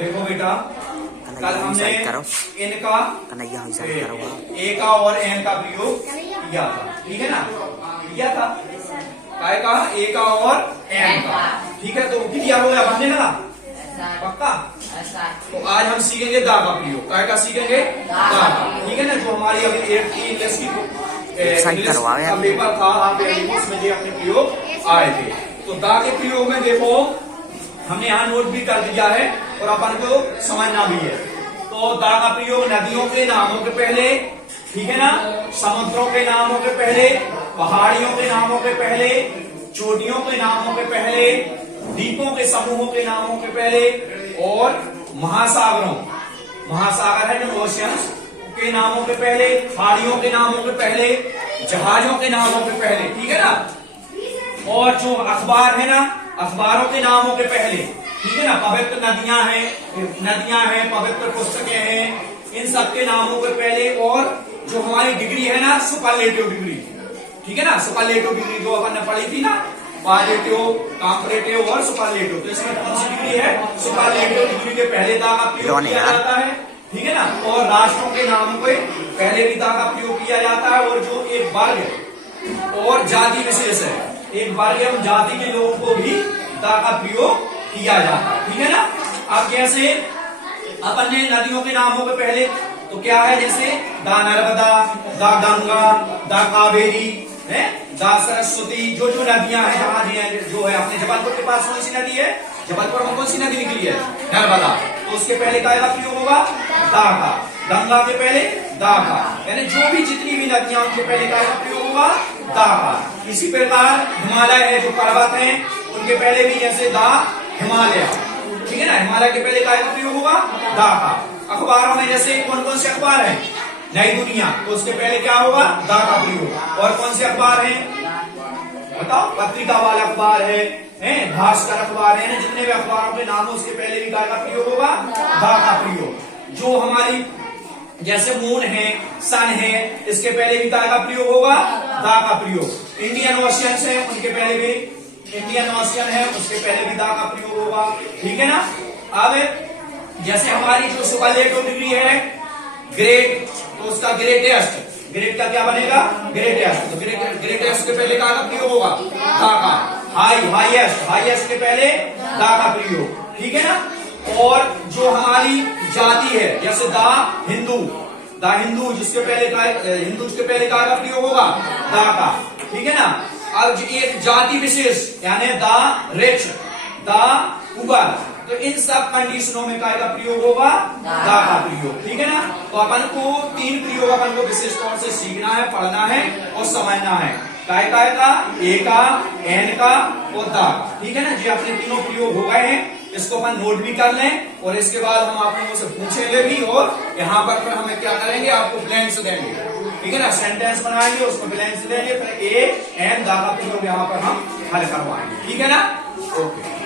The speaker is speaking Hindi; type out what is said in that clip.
देखो बेटा, कल हमने इनका ए का और एन का प्रयोग किया था, ठीक है ना, किया था काय का, ए का और एन का, ठीक है। तो क्लियर हो गया बनने लगा पक्का। तो आज हम सीखेंगे दा का प्रयोग, काय का सीखेंगे, दा का, ठीक है ना। जो हमारी अभी 8th की इंग्लिश की पेपर था, आप उसमें जो अपने प्रयोग आए थे, तो दा के प्रयोग में देखो हमने यहाँ नोट भी कर दिया है और अपन को समझना भी है। तो दा का प्रयोग नदियों के नामों के पहले, ठीक है ना, समुद्रों के नामों के पहले, पहाड़ियों के नामों के पहले, चोटियों के नामों के पहले, द्वीपों के समूहों के नामों के पहले और महासागरों, महासागर है जो ओशियंस के नामों के पहले, खाड़ियों के नामों के पहले, जहाजों के नामों के पहले, ठीक है ना। और जो अखबार है ना, अखबारों के नामों के पहले, ठीक है ना। पवित्र नदियां हैं, पवित्र पुस्तकें हैं, इन सब के नामों के पहले। और जो हमारी डिग्री है ना, सुपरलेटिव डिग्री, ठीक है ना, सुपरलेटिव डिग्री जो अपन ने पढ़ी थी ना, पालेटिव, कॉम्परेटिव और सुपरलेटिव। तो इसमें कौन सी डिग्री है, सुपरलेटिव डिग्री के पहले दा का प्रयोग किया जाता है, ठीक है ना। और राष्ट्रों के नामों के पहले भी दा का प्रयोग किया जाता है। और जो एक वर्ग और जाति विशेष है, एक वर्ग एवं जाति के लोगों को भी दा का प्रयोग किया जाता है, ठीक है ना। अब जैसे अपन ने नदियों के नामों के पहले तो क्या है, जैसे दा नर्मदा, दा गंगा, दा कावेरी है, दा सरस्वती, जो नदियां हैं जहां जो है अपने जबलपुर के पास कौन सी नदी है, जबलपुर में कौन सी नदी निकली है, नर्मदा, तो उसके पहले का प्रयोग होगा दा का। गंगा के पहले दा का, यानी जो भी जितनी भी नदियां उनके पहले का प्रयोग होगा दा का। इसी प्रकार हिमालय है, जो पर्वत है उनके पहले भी जैसे दा हिमालय, ठीक है ना, हिमालय के पहले का प्रयोग होगा दा का। अखबारों में जैसे कौन कौन से अखबार हैं, नई दुनिया, तो उसके पहले क्या होगा, दा का प्रयोग। और कौन से अखबार हैं बताओ, पत्रिका वाला अखबार है, भास्कर अखबार है, जितने भी अखबारों के नाम हो उसके पहले भी दा का प्रयोग होगा, दा का प्रयोग। जो हमारी जैसे मून है, सन है, इसके पहले भी दा का प्रयोग होगा, दा का प्रयोग। इंडियन ओशियन है, उनके पहले भी इंडियन ओशियन है, उसके पहले भी दा का प्रयोग होगा, ठीक है ना। अब जैसे हमारी जो सुपरलेटिव डिग्री है ग्रेट, तो उसका ग्रेटेस्ट, ग्रेट का क्या बनेगा, ग्रेटेस्ट, तो ग्रेटेस्ट के पहले का प्रयोग होगा दा का। हाई, हाईएस्ट, हाईएस्ट के पहले दा का प्रयोग, ठीक है ना। और जो हमारी जाति है जैसे दा हिंदू, जिसके पहले का हिंदू के पहले का प्रयोग होगा दा का, ठीक है ना। अब एक जाति विशेष यानी दा रिच, दा पुअर, तो इन सब कंडीशनों में काय का प्रयोग होगा, दा का प्रयोग, ठीक है ना। तो अपन को 3 प्रयोग अपन को विशेष तौर से सीखना है, पढ़ना है और समझना है। काय का, ए का, एन का और दा का, ठीक है ना। जी अपने तीनों प्रयोग हो गए हैं, इसको अपन नोट भी कर लें और इसके बाद हम आप लोगों से पूछेंगे भी। और यहाँ पर फिर हमें क्या करेंगे, आपको ब्लैंक्स देंगे, ठीक है ना, सेंटेंस बनाएंगे, उसको ब्लैंक्स देंगे, फिर ए एन दा का प्रयोग यहाँ पर हम हल करवाएंगे, ठीक है ना। ओके।